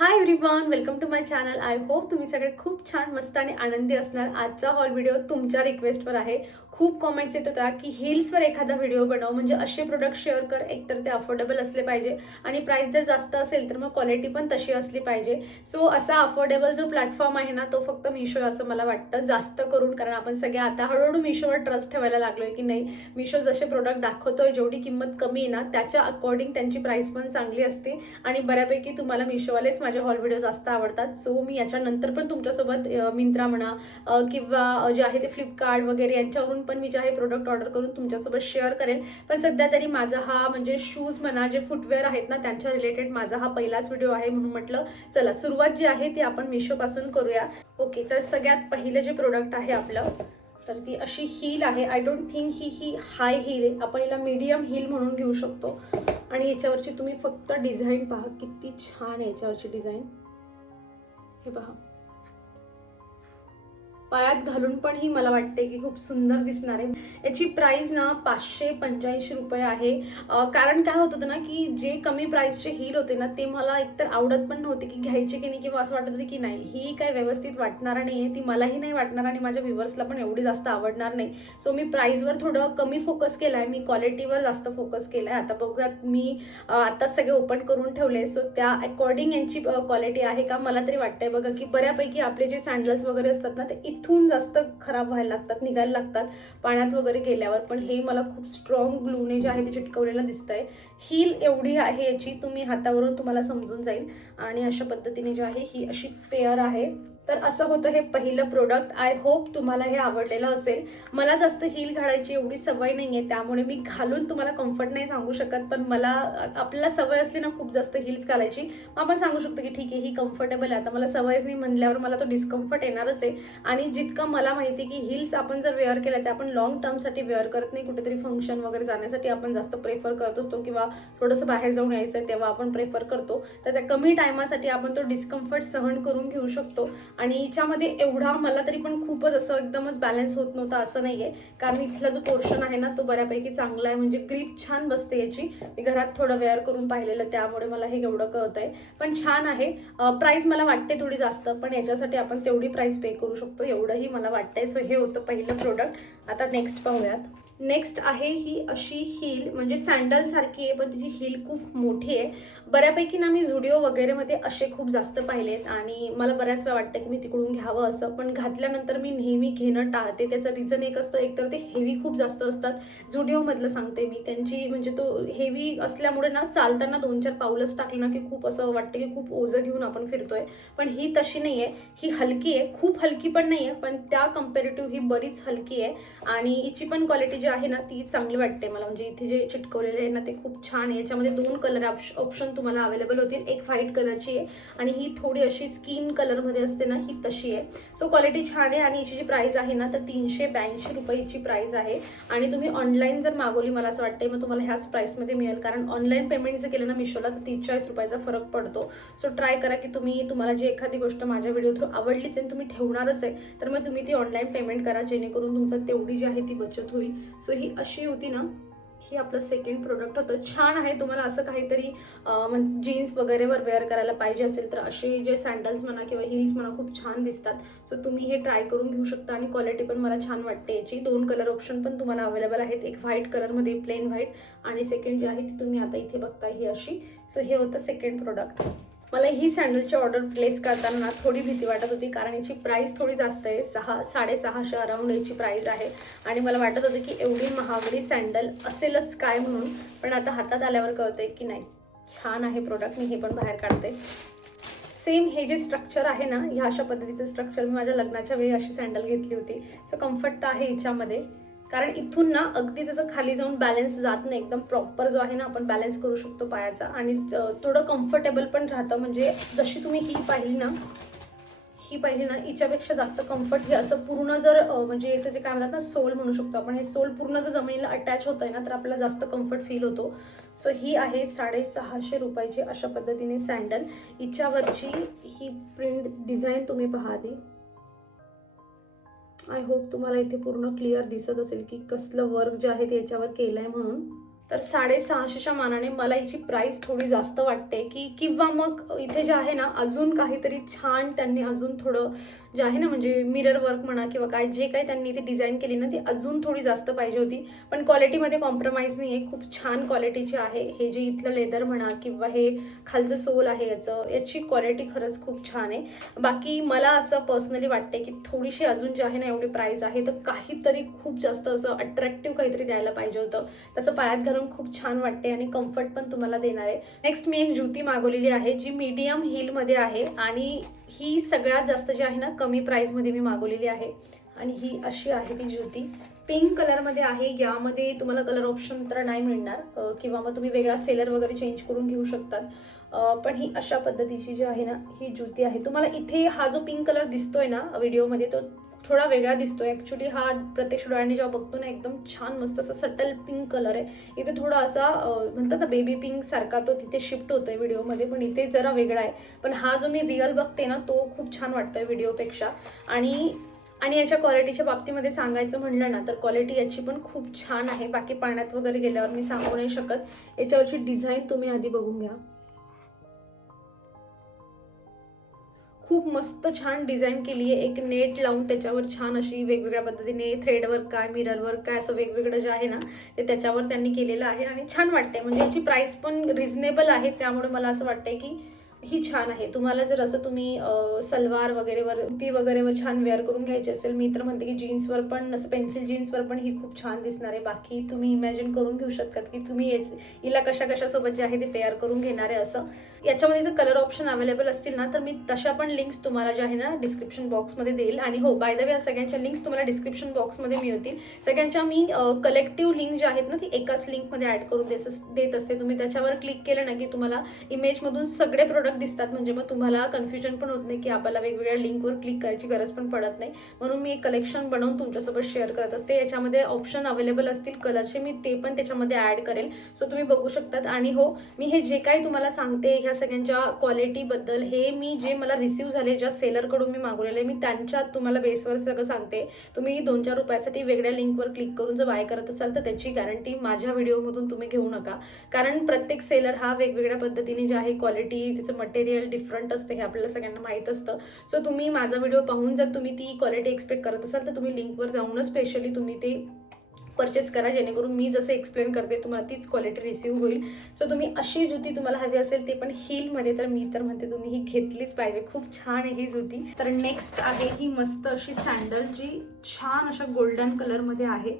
High everyone, welcome to my channel. I hope तुम्ही सगळे खूप छान, मस्त आणि आनंदी असणार. आजचा हॉल व्हिडिओ तुमच्या रिक्वेस्टवर आहे. खूप कमेंट्स येत होत्या की हिल्सवर एखादा व्हिडिओ बनव, म्हणजे असे प्रोडक्ट शेअर कर, एकतर ते अफोर्डेबल असले पाहिजे आणि प्राइस जर जास्त असेल तर मग क्वालिटी पण तशी असली पाहिजे. सो असा अफोर्डेबल जो प्लॅटफॉर्म आहे ना, तो फक्त मिशो असं मला वाटतं जास्त करून. कारण आपण सगळे आता हळूहळू मिशोवर ट्रस्ट ठेवायला लागलोय की नाही, मिशो जसे प्रोडक्ट दाखवतोय, जेवढी किंमत कमी आहे ना त्याच्या अकॉर्डिंग त्यांची प्राइस पण चांगली असते आणि बऱ्यापैकी तुम्हाला मिशोवालेच माझे हॉल व्हिडिओ जास्त आवडतात. सो मी याच्यानंतर पण तुमच्यासोबत मिंत्रा म्हणा किंवा जे आहे ते फ्लिपकार्ट वगैरे यांच्यावरून पण मी जे आहे प्रोडक्ट ऑर्डर करून तुमच्यासोबत शेअर करेन. पण सध्या तरी माझा हा म्हणजे शूज म्हणा, जे फुटवेअर आहेत ना त्यांच्या रिलेटेड माझा हा पहिलाच व्हिडिओ आहे, म्हणून म्हटलं चला सुरुवात जी आहे ती आपण मिशोपासून करूया. ओके, तर सगळ्यात पहिलं जे प्रोडक्ट आहे आपलं, तर ती अशी हील आहे. आय डोंट थिंक ही हाय हील आहे, आपण हिला मीडियम हील म्हणून घेऊ शकतो. आणि याच्यावरची तुम्ही फक्त डिझाईन पहा, किती छान आहे याच्यावरची डिझाईन. हे पहा, पायात घालून पण ही मला वाटते की खूप सुंदर दिसणार आहे. याची प्राइस ना 585 रुपये आहे. कारण काय होत होतं ना की जे कमी प्राइसचे हील होते ना ते मला एकतर आवडत पण नव्हते की घ्यायचे की नाही, किंवा असं वाटत होतं की नाही ही काय व्यवस्थित वाटणार नाही आहे, ती मलाही नाही वाटणार आणि माझ्या व्ह्युअर्सला पण एवढी जास्त आवडणार नाही. सो मी प्राइसवर थोडं कमी फोकस केला आहे, मी क्वालिटीवर जास्त फोकस केला आहे. आता बघूयात, मी आताच सगळे ओपन करून ठेवले. सो त्या अकॉर्डिंग यांची क्वालिटी आहे का, मला तरी वाटतंय बघा की बऱ्यापैकी आपले जे सँडल्स वगैरे असतात ना ते इथून जास्त खराब व्हायला लागतात, निघायला लागतात पाण्यात वगैरे गेल्यावर. पण हे मला खूप स्ट्रॉंग ग्लूने जे आहे ते चिटकवलेलं दिसतंय. हील एवढी आहे याची, तुम्ही हातावरून तुम्हाला समजून जाईल. आणि अशा पद्धतीने जे आहे ही अशी पेअर आहे. तर असं होतं हे पहिलं प्रोडक्ट. आय होप तुम्हाला हे आवडलेलं असेल. मला जास्त हील घालायची एवढी सवय नाही आहे, त्यामुळे मी घालून तुम्हाला कम्फर्ट नाही सांगू शकत. पण मला आपल्याला सवय असली ना खूप जास्त हील्स घालायची, मग आपण सांगू शकतो की ठीक आहे ही कम्फर्टेबल आहे. आता मला सवयच नाही म्हणल्यावर मला तो डिस्कम्फर्ट येणारच आहे. आणि जितकं मला माहिती की हिल्स आपण जर वेअर केल्या ते आपण लॉंग टर्मसाठी वेअर करत नाही, कुठेतरी फंक्शन वगैरे जाण्यासाठी आपण जास्त प्रेफर करत असतो, किंवा थोडंसं बाहेर जाऊन यायचं आहे तेव्हा आपण प्रेफर करतो. तर त्या कमी टायमासाठी आपण तो डिस्कम्फर्ट सहन करून घेऊ शकतो. आणि हिच्यामध्ये एवढा मला तरी पण खूपच असं एकदमच बॅलन्स होत नव्हता असं नाही आहे, कारण इथला जो पोर्शन आहे ना तो बऱ्यापैकी चांगला आहे, म्हणजे ग्रीप छान बसते याची. मी घरात थोडं वेअर करून पाहिलेलं, त्यामुळे मला हे एवढं कळत आहे. पण छान आहे. प्राइस मला वाटते थोडी जास्त, पण याच्यासाठी आपण तेवढी प्राइस पे करू शकतो एवढंही मला वाटतंय. सो हे होतं पहिलं प्रोडक्ट. आता नेक्स्ट पाहूयात. नेक्स्ट आहे ही अशी हील, म्हणजे सँडल सारखी आहे पण तिची हील खूप मोठी आहे. बऱ्यापैकी ना मी झुडिओ वगैरेमध्ये असे खूप जास्त पाहिलेत आणि मला बऱ्याच वेळा वाटतं की मी तिकडून घ्यावं असं, पण घातल्यानंतर मी नेहमी घेणं टाळते. त्याचं रिझन एक असतं, एकतर ते हेवी खूप जास्त असतात. झुडिओमधलं सांगते मी, त्यांची म्हणजे तो हेवी असल्यामुळे ना चालताना 2-4 पाऊलच टाकलं ना की खूप असं वाटतं की खूप ओझं घेऊन आपण फिरतोय. पण ही तशी नाही आहे, ही हलकी आहे, खूप हलकी पण नाही आहे, पण त्या कम्पॅरेटिव्ह ही बरीच हलकी आहे. आणि हिची पण क्वालिटी जी आहे ना ती चांगली वाटते मला, म्हणजे इथे जे चिटकवलेले आहे ना ते खूप छान आहे. याच्यामध्ये 2 कलर ऑप्शन तुम्हाला अवेलेबल होतील. एक व्हाईट कलरची आहे आणि ही थोडी अशी स्किन कलरमध्ये असते ना, ही तशी आहे. सो क्वालिटी छान आहे. आणि हिची जी प्राइस आहे ना तर 382 रुपयाची प्राइस आहे. आणि तुम्ही ऑनलाईन जर मागवली, मला असं वाटतंय मग तुम्हाला ह्याच प्राइसमध्ये मिळेल, कारण ऑनलाईन पेमेंट जर केलं ना मिशोला तर 43 रुपयाचा फरक पडतो. सो ट्राय करा की तुम्हाला जी एखादी गोष्ट माझ्या व्हिडिओ थ्रू आवडलीच आहे, तुम्ही ठेवणारच आहे, तर मग तुम्ही ती ऑनलाईन पेमेंट करा, जेणेकरून तुमचं तेवढी जी आहे ती बचत होईल. सो ही अशी होती ना, ही आपलं सेकंड प्रोडक्ट होतं. छान आहे. तुम्हाला असं काहीतरी जीन्स वगैरेवर वेअर करायला पाहिजे असेल तर असे जे सँडल्स म्हणा किंवा हिल्स म्हणा खूप छान दिसतात. सो तुम्ही हे ट्राय करून घेऊ शकता. आणि क्वालिटी पण मला छान वाटते याची. 2 कलर ऑप्शन पण तुम्हाला अवेलेबल आहेत, एक व्हाईट कलरमध्ये प्लेन व्हाईट, आणि सेकंड जी आहे ती तुम्ही आता इथे बघताय ही अशी. सो हे होतं सेकंड प्रोडक्ट. मला ही सँडलची ऑर्डर प्लेस करताना थोडी भीती वाटत होती, कारण याची प्राइस थोडी जास्त आहे. 600-650 अराउंड याची प्राइस आहे. आणि मला वाटत होतं की एवढी महागडी सँडल असेलच काय म्हणून, पण आता हातात आल्यावर कळतंय की नाही, छान आहे प्रोडक्ट. मी हे पण बाहेर काढते. सेम हे जे स्ट्रक्चर आहे ना, ह्या अशा पद्धतीचं स्ट्रक्चर मी माझ्या लग्नाच्या वेळी अशी सँडल घेतली होती. सो कम्फर्ट तर आहे हिच्यामध्ये, कारण इथून ना अगदीच असं खाली जाऊन बॅलन्स जात नाही, एकदम प्रॉपर जो आहे ना आपण बॅलन्स करू शकतो पायाचा. आणि थोडं कम्फर्टेबल पण राहतं, म्हणजे जशी तुम्ही ही पाहिली ना हिच्यापेक्षा जास्त कम्फर्ट हे असं पूर्ण जर म्हणजे याचं जे काय म्हणतात ना सोल म्हणू शकतो आपण, हे सोल पूर्ण जर जमिनीला अटॅच होत आहे ना तर आपल्याला जास्त कम्फर्ट फील होतो. सो ही आहे 650 रुपयाची अशा पद्धतीने सँडल. हिच्यावरची ही प्रिंट डिझाईन तुम्ही पहा आधी. आय होप तुम्हाला इथे पूर्ण क्लिअर दिसत असेल की कसलं वर्क जे आहे ते याच्यावर केलं आहे म्हणून. तर 650च्या मानाने मला याची प्राइस थोडी जास्त वाटते की किंवा मग इथे जे आहे ना अजून काहीतरी छान त्यांनी अजून थोडं जे आहे ना म्हणजे मिरर वर्क म्हणा किंवा काय जे काही त्यांनी इथे डिझाईन केली ना ती अजून थोडी जास्त पाहिजे होती. पण क्वालिटीमध्ये कॉम्प्रोमाइज नाही आहे, खूप छान क्वालिटीची आहे. हे जे इथलं लेदर म्हणा किंवा हे खालचं सोल आहे याची क्वालिटी खरंच खूप छान आहे. बाकी मला असं पर्सनली वाटते की थोडीशी अजून जे आहे ना एवढी प्राइस आहे तर काहीतरी खूप जास्त असं अट्रॅक्टिव्ह काहीतरी द्यायला पाहिजे होतं. त्याचं पायात घालून खूप छान वाटते आणि कम्फर्ट पण तुम्हाला देणार आहे. नेक्स्ट मी एक जुती मागवलेली आहे जी मीडियम हीलमध्ये आहे आणि ही सगळ्यात जास्त जी आहे ना कमी प्राइसमध्ये मी मागवलेली आहे. आणि ही अशी आहे ती जुती, पिंक कलरमध्ये आहे. यामध्ये तुम्हाला कलर ऑप्शन तर नाही मिळणार किंवा मग तुम्ही वेगळा सेलर वगैरे चेंज करून घेऊ शकतात. पण ही अशा पद्धतीची जी आहे ना ही जुती आहे. तुम्हाला इथे हा जो पिंक कलर दिसतोय ना व्हिडिओमध्ये तो थोडा वेगळा दिसतोय. ॲक्च्युली हा प्रत्यक्ष डोळ्यांनी जेव्हा बघतो ना एकदम छान मस्त असं सटल पिंक कलर आहे. इथे थोडा असा म्हणतात ना बेबी पिंक सारखा तो तिथे शिफ्ट होतोय व्हिडिओमध्ये, पण इथे जरा वेगळा आहे. पण हा जो मी रिअल बघते ना तो खूप छान वाटतोय व्हिडिओपेक्षा. आणि याच्या क्वालिटीच्या बाबतीमध्ये सांगायचं म्हणलं ना तर क्वालिटी याची पण खूप छान आहे. बाकी पाण्यात वगैरे गेल्यावर मी सांगू नाही शकत. याच्यावरची डिझाईन तुम्ही आधी बघून घ्या. खूप मस्त छान डिझाईन केली आहे. एक नेट लावून त्याच्यावर छान अशी वेगवेगळ्या पद्धतीने थ्रेडवर्क काय मिररवर्क काय असं वेगवेगळं जे आहे ना ते त्याच्यावर त्यांनी केलेलं आहे आणि छान वाटते. म्हणजे याची प्राइस पण रिझनेबल आहे, त्यामुळे मला असं वाटतंय की ही छान आहे. तुम्हाला जर असं तुम्ही सलवार वगैरेवर ती वगैरेवर छान वेअर करून घ्यायची असेल, मी तर म्हणते की जीन्सवर पण असं पेन्सिल जीन्सवर पण ही खूप छान दिसणार आहे. बाकी तुम्ही इमॅजिन करून घेऊ शकतात की तुम्ही हिला कशा कशासोबत जे आहे ते पेअर करून घेणार आहे. असं याच्यामध्ये जर कलर ऑप्शन अवेलेबल असतील ना तर मी तशा पण लिंक्स तुम्हाला जे आहे ना डिस्क्रिप्शन बॉक्समध्ये देईल. आणि हो बाय द वे या सगळ्यांच्या लिंक्स तुम्हाला डिस्क्रिप्शन बॉक्समध्ये मिळतील. सगळ्यांच्या मी कलेक्टिव्ह लिंक ज्या आहेत ना ती एकाच लिंकमध्ये ॲड करून देत असते. तुम्ही त्याच्यावर क्लिक केलं ना की तुम्हाला इमेजमधून सगळे प्रोडक्ट दिसतात. म्हणजे मग तुम्हाला कन्फ्युजन पण होत नाही की आपल्याला वेगवेगळ्या लिंकवर क्लिक करायची गरज पण पडत नाही. म्हणून मी एक कलेक्शन बनवून तुमच्यासोबत शेअर करत असते. याच्यामध्ये ऑप्शन अवेलेबल असतील कलरचे मी ते पण त्याच्यामध्ये ॲड करेल, सो तुम्ही बघू शकतात. आणि हो मी हे जे काही तुम्हाला सांगते ह्या सगळ्यांच्या क्वालिटीबद्दल हे मी जे मला रिसीव्ह झाले ज्या सेलरकडून मी मागवलेले मी त्यांच्या तुम्हाला बेसवर सगळं सांगते. तुम्ही 2-4 रुपयासाठी वेगळ्या लिंकवर क्लिक करून जर बाय करत असाल तर त्याची गॅरंटी माझ्या व्हिडिओमधून तुम्ही घेऊ नका. कारण प्रत्येक सेलर हा वेगवेगळ्या पद्धतीने जे आहे क्वालिटी त्याचं मटेरियल डिफरंट असते हे आपल्याला सगळ्यांना माहीत असतं. सो तुम्ही माझा व्हिडिओ पाहून जर तुम्ही ती क्वालिटी एक्सपेक्ट करत असाल तर तुम्ही लिंकवर जाऊनच स्पेशली तुम्ही ते परचेस करा, जेणेकरून मी जसं एक्सप्लेन करते तुम्हाला तीच क्वालिटी रिसीव्ह होईल. सो तुम्ही अशी जुती तुम्हाला हवी असेल ते पण हीलमध्ये तर मी तर म्हणते तुम्ही ही घेतलीच पाहिजे. खूप छान आहे ही जुती. तर नेक्स्ट आहे ही मस्त अशी सँडल जी छान अशा गोल्डन कलरमध्ये आहे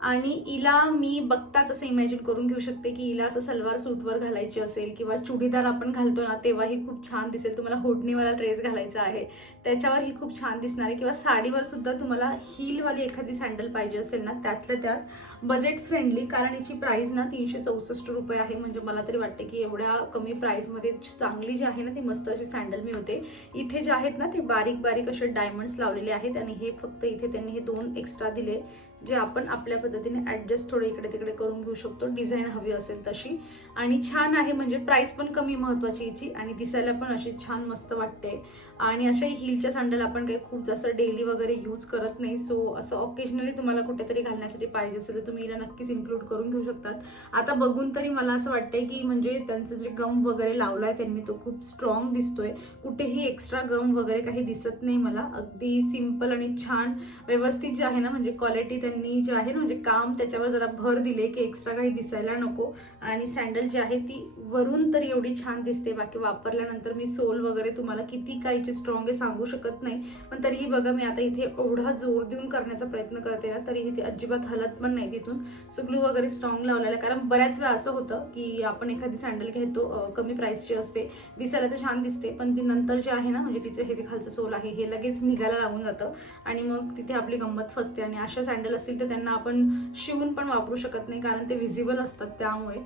आणि हिला मी बघताच असं इमॅजिन करून घेऊ शकते की हिला असं सलवार सूटवर घालायची असेल किंवा चुडीदार आपण घालतो ना तेव्हाही खूप छान दिसेल. तुम्हाला होडणीवाला ड्रेस घालायचा आहे त्याच्यावर ही खूप छान दिसणार आहे किंवा साडीवर सुद्धा तुम्हाला हीलवाली एखादी सँडल पाहिजे असेल ना त्यातल्या त्यात बजेट फ्रेंडली. कारण याची प्राइस ना 364 रुपये आहे. म्हणजे मला तरी वाटते की एवढ्या कमी प्राइसमध्ये चांगली जी आहे ना ती मस्त अशी सँडल मिळते. इथे जे आहेत ना ते बारीक बारीक असे डायमंड्स लावलेले आहेत आणि हे फक्त इथे त्यांनी हे 2 एक्स्ट्रा दिले जे आपण आपल्या पद्धतीने ॲडजस्ट थोडे इकडे तिकडे करून घेऊ शकतो डिझाईन हवी असेल तशी. आणि छान आहे म्हणजे प्राइस पण कमी महत्त्वाची याची आणि दिसायला पण अशी छान मस्त वाटते. आणि अशा हीलच्या सँडल आपण काही खूप जास्त डेली वगैरे यूज करत नाही. सो असं ऑकेजनली तुम्हाला कुठेतरी घालण्यासाठी पाहिजे असेल तर तुम्ही हिला नक्कीच इन्क्लूड करून घेऊ शकतात. आता बघून तरी मला असं वाटतंय की म्हणजे त्यांचं जे गम वगैरे लावला आहे त्यांनी तो खूप स्ट्रॉंग दिसतोय. कुठेही एक्स्ट्रा गम वगैरे काही दिसत नाही मला. अगदी सिम्पल आणि छान व्यवस्थित जे आहे ना म्हणजे क्वालिटी त्यांनी जे आहे ना म्हणजे काम त्याच्यावर जरा भर दिले की एक्स्ट्रा काही दिसायला नको. आणि सँडल जी आहे ती वरून तरी एवढी छान दिसते. बाकी वापरल्यानंतर मी सोल वगैरे तुम्हाला किती काहीचे स्ट्रॉंग आहे सांगू शकत नाही. पण तरीही बघा मी आता इथे एवढा जोर देऊन करण्याचा प्रयत्न करते ना तरीही ते अजिबात हलत पण नाही तिथून. सो ग्लू वगैरे स्ट्रॉंग लावलेला. कारण बऱ्याच वेळा असं होतं की आपण एखादी सँडल घेतो कमी प्राइसची असते दिसायला तर छान दिसते पण ती नंतर जे आहे ना म्हणजे तिचं हे जे खालचं सोल आहे हे लगेच निघायला लागून जातं आणि मग तिथे आपली गंमत फसते. आणि अशा सँडल असतील तर त्यांना आपण शिवून पण वापरू शकत नाही कारण ते विजिबल असतात त्यामुळे.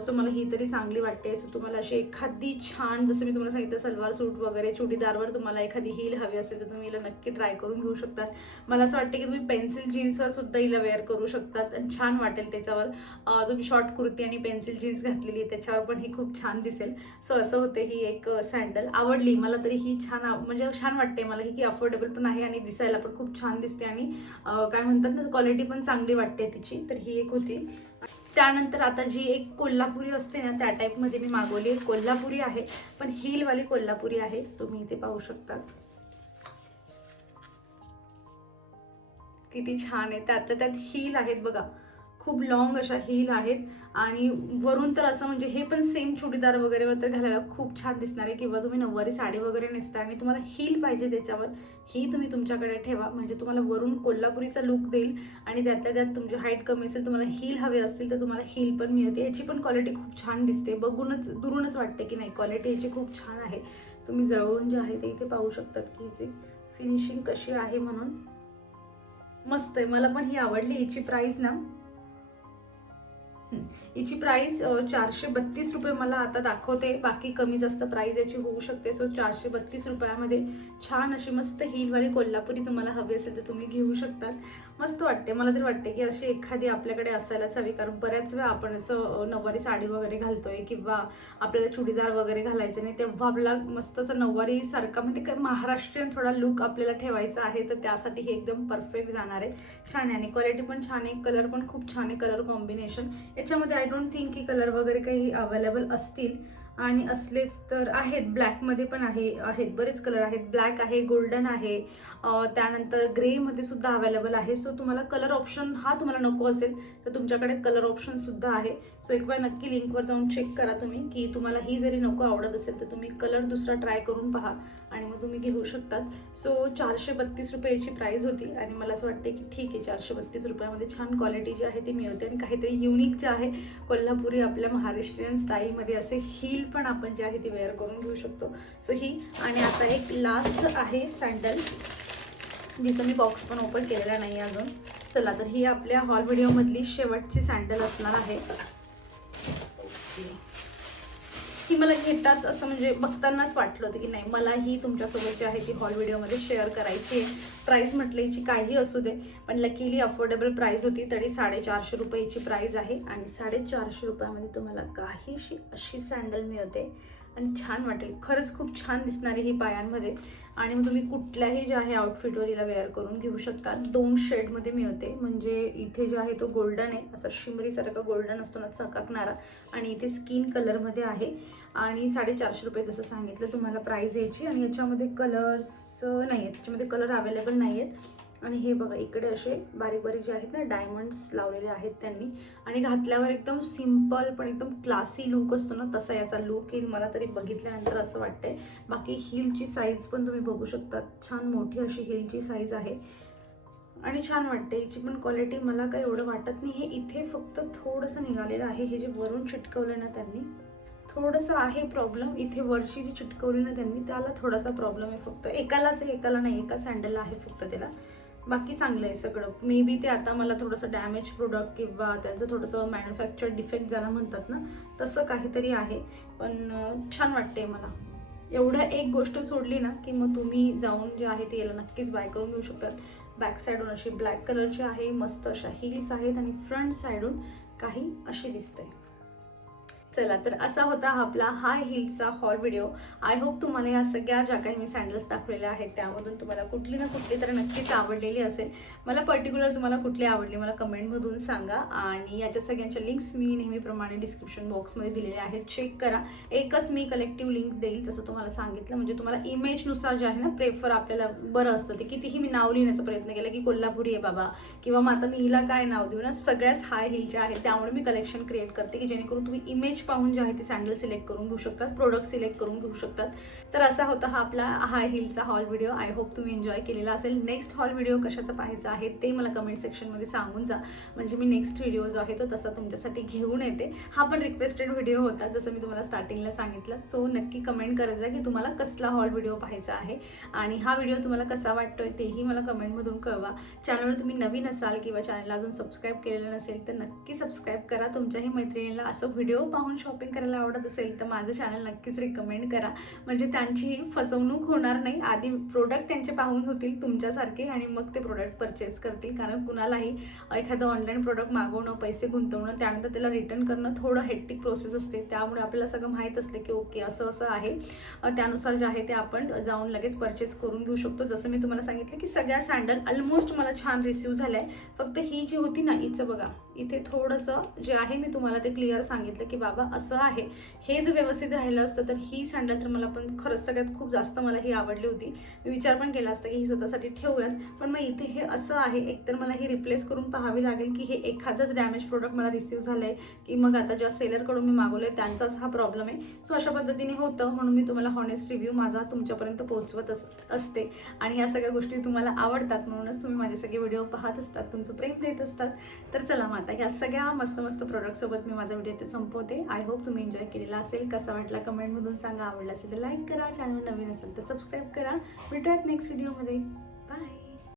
सो मला ही तरी चांगली वाटते. सो तुम्हाला अशी एखादी छान जसं मी तुम्हाला सांगितलं सलवार सूट वगैरे चुडीदारवर तुम्हाला एखादी हील हवी असेल तर तुम्ही हिला नक्की ट्राय करून घेऊ शकतात. मला असं वाटतं की तुम्ही पेन्सिल जीन्सवर सुद्धा हिला वेअर करू शकतात आणि छान वाटेल त्याच्यावर. तुम्ही शॉर्ट कुर्ती आणि पेन्सिल जीन्स घातलेली त्याच्यावर पण ही खूप छान दिसेल. सो असं होते ही एक सँडल आवडली मला तरी ही छान म्हणजे छान वाटते मला ही की अफोर्डेबल पण आहे आणि दिसायला पण खूप छान दिसते आणि काय म्हणतात ना क्वालिटी पण चांगली वाटते तिची. तर ही एक होती. त्यानंतर आता जी एक कोल्हापुरी असते ना त्या टाईपमध्ये मी मागवली आहे. कोल्हापुरी आहे पण हीलवाली कोल्हापुरी आहे, तुम्ही इथे पाहू शकता किती छान आहे. त्यातल्या त्यात हील आहेत बघा, खूप लॉंग अशा हील आहेत आणि वरून तर असं म्हणजे हे पण सेम चुडीदार वगैरे तर घालायला खूप छान दिसणार आहे, किंवा तुम्ही नऊवारी साडी वगैरे नेसता आणि तुम्हाला हील पाहिजे त्याच्यावर, ही तुम्ही तुमच्याकडे ठेवा. म्हणजे तुम्हाला वरून कोल्हापुरीचा लुक देईल आणि त्यातल्या त्यात तुमची हाईट कमी असेल, तुम्हाला हील हवे असतील तर तुम्हाला हील पण मिळते. याची पण क्वालिटी खूप छान दिसते, बघूनच दुरूनच वाटते की नाही क्वालिटी याची खूप छान आहे. तुम्ही जवळून जे आहे ते इथे पाहू शकतात की याची फिनिशिंग कशी आहे म्हणून मस्त आहे. मला पण ही आवडली. हिची प्राइस ना याची प्राइस 432 रुपये मला आता दाखवते, बाकी कमी जास्त प्राइस याची होऊ शकते. सो 432 रुपयामध्ये छान अशी मस्त हीलवाली कोल्हापुरी तुम्हाला हवी असेल तर तुम्ही घेऊ शकतात. मस्त वाटते, मला तरी वाटते की अशी एखादी आपल्याकडे असायलाच हवी, कारण बऱ्याच वेळा आपण असं नऊवारी साडी वगैरे घालतोय किंवा आपल्याला चुडीदार वगैरे घालायचं नाही, तेव्हा आपला मस्त असं नऊवारी सारखा म्हणजे काय महाराष्ट्रीयन थोडा लुक आपल्याला ठेवायचा आहे, तर त्यासाठी हे एकदम परफेक्ट जाणार आहे. छान आहे आणि क्वालिटी पण छान आहे, कलर पण खूप छान आहे, कलर कॉम्बिनेशन याच्यामध्ये आय डोंट थिंक की कलर वगैरे काही अवेलेबल असतील, आणि असलेच तर आहेत. ब्लॅकमध्ये पण आहेत बरेच कलर आहेत, ब्लॅक आहे, गोल्डन आहे, त्यानंतर ग्रेमध्ये सुद्धा अवेलेबल आहे. सो तुम्हाला कलर ऑप्शन हा तुम्हाला नको असेल तर तुमच्याकडे कलर ऑप्शन सुद्धा आहे. सो एक वेळ नक्की लिंकवर जाऊन चेक करा तुम्ही, की तुम्हाला ही जरी नको आवडत असेल तर तुम्ही कलर दुसरा ट्राय करून पहा आणि मग तुम्ही घेऊ शकतात. सो 432 रुपयाची प्राइस होती आणि मला असं वाटते की ठीक आहे, 432 रुपयामध्ये छान क्वालिटी जी आहे ती मिळते आणि काहीतरी युनिक जे आहे कोल्हापुरी आपल्या महाराष्ट्रीयन स्टाईलमध्ये असे हील पण आपण जे आहे ती वेअर करून घेऊ शकतो. सो ही, आणि आता एक लास्ट आहे सँडल, जिचं मी बॉक्स पण ओपन केलेला नाही अजून. चला तर ही आपल्या हॉल व्हिडिओमधली शेवटची सँडल असणार आहे. ही मला घेताच असं म्हणजे बघतानाच वाटलं होतं की नाही, मला ही तुमच्यासोबत जी आहे ती हॉल व्हिडिओमध्ये शेअर करायची आहे. प्राईस म्हटलं हिची काही असू दे, पण लकीली अफोर्डेबल प्राईस होती, तरी 450 रुपयाची प्राईस आहे आणि 450 रुपयामध्ये तुम्हाला काहीशी अशी सँडल मिळते आणि छान वाटेल. खरंच खूप छान दिसणार आहे ही पायांमध्ये, आणि मग तुम्ही कुठल्याही जे आहे आउटफिटवर हिला वेअर करून घेऊ शकता. 2 शेडमध्ये मिळते, म्हणजे इथे जे आहे तो गोल्डन आहे, असा शिमरीसारखा गोल्डन असतो ना चकाकणारा, आणि इथे स्किन कलरमध्ये आहे आणि 450 रुपये जसं सांगितलं तुम्हाला प्राईस यायची. आणि याच्यामध्ये कलर्स नाही आहेत, त्याच्यामध्ये कलर अवेलेबल नाही आहेत. आणि हे बघा इकडे असे बारीक बारीक जे आहेत ना डायमंड्स लावलेले आहेत त्यांनी, आणि घातल्यावर एकदम सिम्पल पण एकदम क्लासी लुक असतो ना तसा याचा लुक येईल मला तरी बघितल्यानंतर असं वाटतंय. बाकी हीलची साईज पण तुम्ही बघू शकता, छान मोठी अशी हीलची साईज आहे आणि छान वाटते. हिची पण क्वालिटी मला काही एवढं वाटत नाही. हे इथे फक्त थोडंसं निघालेलं आहे, हे जे वरून चिटकवलं ना त्यांनी थोडंसं आहे प्रॉब्लेम, इथे वरची जी चिटकवली ना त्यांनी त्याला थोडासा प्रॉब्लेम आहे. फक्त एकालाच आहे, एकाला नाही, एका सँडलला आहे फक्त त्याला, बाकी चांगलं आहे सगळं. मे बी ते आता मला थोडंसं डॅमेज प्रोडक्ट किंवा त्यांचं थोडंसं मॅन्युफॅक्चर डिफेक्ट ज्याला म्हणतात ना तसं काहीतरी आहे, पण छान वाटते मला. एवढं एक गोष्ट सोडली ना की मग तुम्ही जाऊन जे आहे ते याला नक्कीच बाय करून घेऊ शकतात. बॅक साईडून अशी ब्लॅक कलरची आहे, मस्त अशा हील्स आहेत आणि फ्रंट साईडून काही अशी दिसते. चला तर असा होता आपला हाय हील्सचा हॉल व्हिडिओ. आय होप तुम्हाला या सगळ्या ज्या काही मी सँडल्स दाखवलेल्या आहेत त्यामधून तुम्हाला कुठली ना कुठली तर नक्कीच आवडलेली असेल. मला पर्टिक्युलर तुम्हाला कुठली आवडली मला कमेंटमधून सांगा, आणि याच्या सगळ्यांच्या लिंक्स मी नेहमीप्रमाणे डिस्क्रिप्शन बॉक्समध्ये दिलेल्या आहेत, चेक करा. एकच मी कलेक्टिव्ह लिंक देईल जसं तुम्हाला सांगितलं, म्हणजे तुम्हाला इमेजनुसार जे आहे ना प्रेफर आपल्याला बरं असतं. ते कितीही मी नाव लिहिण्याचा प्रयत्न केला की कोल्हापुरी आहे बाबा, किंवा मग आता मी हिला काय नाव देऊ ना, सगळ्याच हाय हीलच्या आहेत. त्यामुळे मी कलेक्शन क्रिएट करते की जेणेकरून तुम्ही इमेज पाहून जे आहे ते सँडल सिलेक्ट करून घेऊ शकतात, प्रोडक्ट सिलेक्ट करून घेऊ शकतात. तर असा होता हा आपला हाय हीलचा हॉल व्हिडिओ. आय होप तुम्ही एन्जॉय केलेला असेल. नेक्स्ट हॉल व्हिडिओ कशाचा पाहायचा आहे ते मला कमेंट सेक्शनमध्ये सांगून जा, म्हणजे मी नेक्स्ट व्हिडिओ जो आहे तो तसा तुमच्यासाठी घेऊन येते. हा पण रिक्वेस्टेड व्हिडिओ होता जसं मी तुम्हाला स्टार्टिंगला सांगितलं. सो नक्की कमेंट करत जा की तुम्हाला कसला हॉल व्हिडिओ पाहायचा आहे आणि हा व्हिडिओ तुम्हाला कसा वाटतोय तेही मला कमेंटमधून कळवा. चॅनलवर तुम्ही नवीन असाल किंवा चॅनलला अजून सबस्क्राईब केलेलं नसेल तर नक्की सबस्क्राईब करा. तुमच्याही मैत्रिणीला असं व्हिडिओ पाहून शॉपिंग करायला आवडत असेल तर माझं चॅनल नक्कीच रिकमेंड करा, म्हणजे त्यांची फसवणूक होणार नाही. आधी प्रोडक्ट त्यांचे पाहून होतील तुमच्यासारखे आणि मग ते प्रोडक्ट परचेस करतील, कारण कुणालाही एखादं ऑनलाईन प्रोडक्ट मागवणं, पैसे गुंतवणं, त्यानंतर त्याला रिटर्न करणं थोडं हेक्टिक प्रोसेस असते. त्यामुळे आपल्याला सगळं माहीत असलं की ओके असं असं आहे, त्यानुसार जे आहे ते आपण जाऊन लगेच परचेस करून घेऊ शकतो. जसं मी तुम्हाला सांगितलं की सगळ्या सँडल ऑलमोस्ट मला छान रिसीव झाल्या आहे. फक्त ही जी होती ना हिचं बघा, इथे थोडंसं जे आहे मी तुम्हाला ते क्लिअर सांगितलं की बाबा असं आहे. हे जर व्यवस्थित राहिलं असतं तर ही सँडल तर मला पण खरंच सगळ्यात खूप जास्त मला ही आवडली होती. मी विचार पण केला असता की ही स्वतःसाठी ठेवूयात, पण मग इथे हे असं आहे, एकतर मला ही रिप्लेस करून पाहावी लागेल की हे एखादंच डॅमेज प्रोडक्ट मला रिसीव्ह झालं आहे की मग आता ज्या सेलरकडून मी मागवलं आहे त्यांचाच हा प्रॉब्लेम आहे. सो अशा पद्धतीने होतं, म्हणून मी तुम्हाला हॉनेस्ट रिव्ह्यू माझा तुमच्यापर्यंत पोहोचवत असते. आणि ह्या सगळ्या गोष्टी तुम्हाला आवडतात म्हणूनच तुम्ही माझे सगळे व्हिडिओ पाहत असतात, तुमचं प्रेम देत असतात. तर चला मग आता ह्या सगळ्या मस्त मस्त प्रोडक्टसोबत मी माझा व्हिडिओ इथे संपवते. आय होप तुम्ही एन्जॉय केलेला असेल. कसा वाटला कमेंटमधून सांगा. आवडला असेल तर लाईक करा, चॅनल नवीन असेल तर सबस्क्राईब करा. भेटूयात नेक्स्ट व्हिडिओमध्ये. बाय.